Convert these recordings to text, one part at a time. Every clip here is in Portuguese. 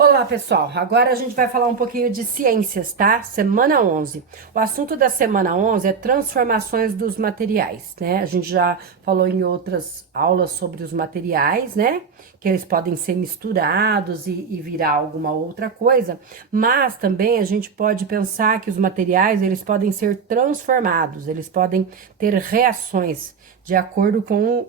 Olá, pessoal. Agora a gente vai falar um pouquinho de ciências, tá? Semana 11. O assunto da semana 11 é transformações dos materiais, né? A gente já falou em outras aulas sobre os materiais, né? Que eles podem ser misturados e virar alguma outra coisa, mas também a gente pode pensar que os materiais, eles podem ser transformados, eles podem ter reações de acordo com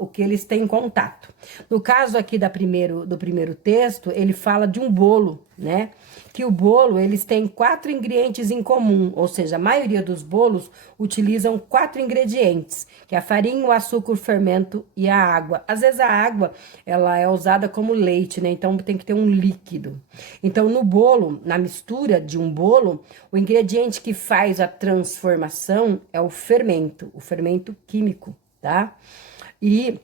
o que eles têm em contato. No caso aqui do primeiro texto, ele fala de um bolo, né? Que o bolo, eles têm 4 ingredientes em comum, ou seja, a maioria dos bolos utilizam 4 ingredientes, que é a farinha, o açúcar, o fermento e a água. Às vezes a água, ela é usada como leite, né? Então tem que ter um líquido. Então no bolo, na mistura de um bolo, o ingrediente que faz a transformação é o fermento químico, tá? E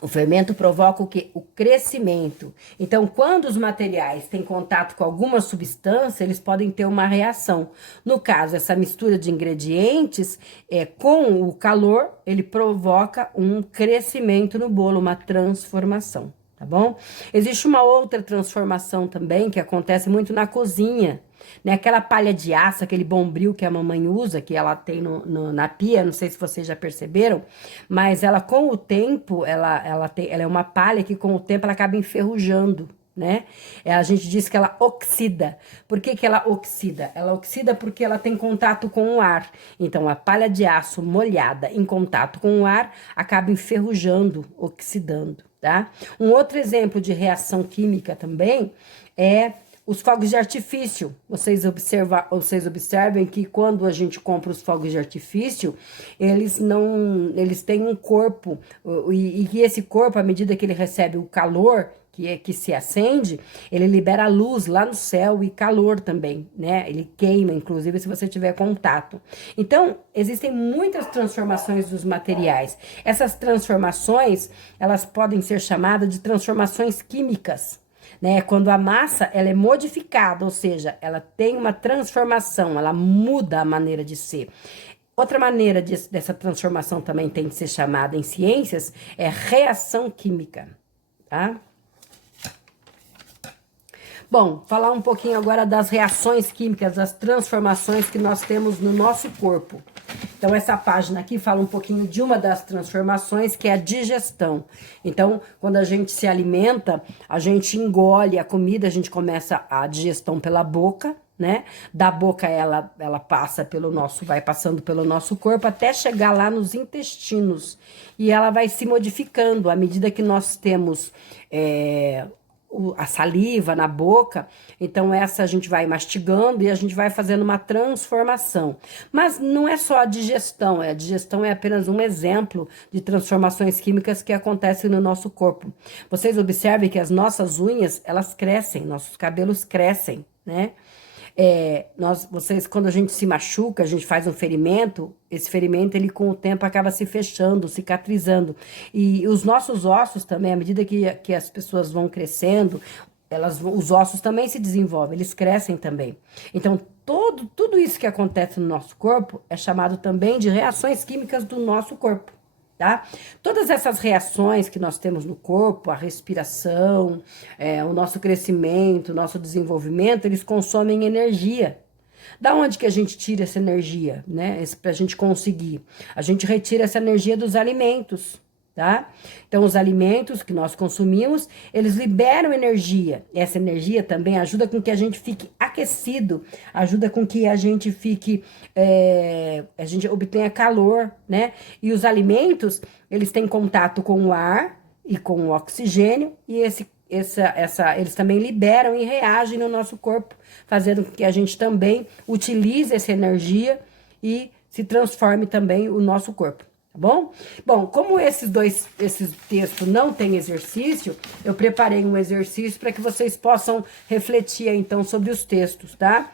o fermento provoca o quê? O crescimento. Então, quando os materiais têm contato com alguma substância, eles podem ter uma reação. No caso, essa mistura de ingredientes, com o calor, ele provoca um crescimento no bolo, uma transformação, tá bom? Existe uma outra transformação também que acontece muito na cozinha, né? Aquela palha de aço, aquele bombril que a mamãe usa, que ela tem na pia, não sei se vocês já perceberam, mas ela com o tempo, ela é uma palha que com o tempo ela acaba enferrujando, né? A gente diz que ela oxida. Por que que ela oxida? Ela oxida porque ela tem contato com o ar. Então, a palha de aço molhada em contato com o ar acaba enferrujando, oxidando, tá? Um outro exemplo de reação química também é os fogos de artifício. Vocês observem que quando a gente compra os fogos de artifício, eles têm um corpo, e que esse corpo, à medida que ele recebe o calor, que se acende, ele libera luz lá no céu e calor também, né? Ele queima, inclusive, se você tiver contato. Então, existem muitas transformações dos materiais. Essas transformações, elas podem ser chamadas de transformações químicas, né? Quando a massa ela é modificada, ou seja, ela tem uma transformação, ela muda a maneira de ser. Outra maneira dessa transformação também tem que ser chamada em ciências é reação química, tá? Bom, falar um pouquinho agora das reações químicas, das transformações que nós temos no nosso corpo. Então, essa página aqui fala um pouquinho de uma das transformações, que é a digestão. Então, quando a gente se alimenta, a gente engole a comida, a gente começa a digestão pela boca, né? Da boca ela passa vai passando pelo nosso corpo até chegar lá nos intestinos. E ela vai se modificando à medida que nós temos a saliva na boca, então essa a gente vai mastigando e a gente vai fazendo uma transformação. Mas não é só a digestão é apenas um exemplo de transformações químicas que acontecem no nosso corpo. Vocês observem que as nossas unhas, elas crescem, nossos cabelos crescem, né? Quando a gente se machuca, a gente faz um ferimento, esse ferimento, ele com o tempo acaba se fechando, cicatrizando. E os nossos ossos também, à medida que as pessoas vão crescendo, os ossos também se desenvolvem, eles crescem também. Então, tudo isso que acontece no nosso corpo é chamado também de reações químicas do nosso corpo. Tá? Todas essas reações que nós temos no corpo, a respiração, o nosso crescimento, o nosso desenvolvimento, eles consomem energia. Da onde que a gente tira essa energia, né? Pra gente conseguir? A gente retira essa energia dos alimentos, tá? Então, os alimentos que nós consumimos, eles liberam energia. Essa energia também ajuda com que a gente fique aquecido, ajuda com que a gente a gente obtenha calor, né? E os alimentos, eles têm contato com o ar e com o oxigênio, e eles também liberam e reagem no nosso corpo, fazendo com que a gente também utilize essa energia e se transforme também o nosso corpo. Tá bom? Bom, como esses textos não têm exercício, eu preparei um exercício para que vocês possam refletir então sobre os textos, tá?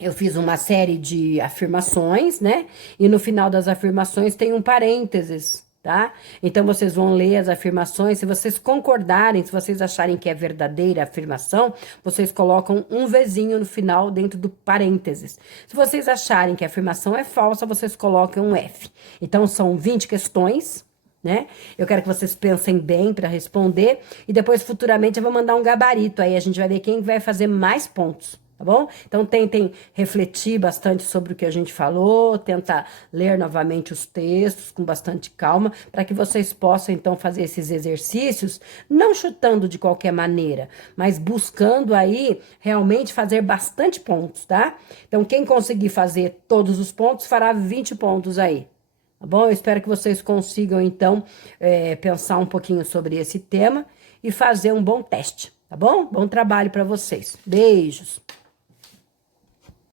Eu fiz uma série de afirmações, né? E no final das afirmações tem um parênteses, tá? Então, vocês vão ler as afirmações, se vocês concordarem, se vocês acharem que é verdadeira a afirmação, vocês colocam um Vzinho no final, dentro do parênteses. Se vocês acharem que a afirmação é falsa, vocês colocam um F. Então, são 20 questões, né? Eu quero que vocês pensem bem para responder e depois futuramente eu vou mandar um gabarito aí, a gente vai ver quem vai fazer mais pontos, tá bom? Então tentem refletir bastante sobre o que a gente falou, tentar ler novamente os textos com bastante calma, para que vocês possam então fazer esses exercícios, não chutando de qualquer maneira, mas buscando aí realmente fazer bastante pontos, tá? Então quem conseguir fazer todos os pontos fará 20 pontos aí. Tá bom? Eu espero que vocês consigam, então, pensar um pouquinho sobre esse tema e fazer um bom teste, tá bom? Bom trabalho para vocês. Beijos!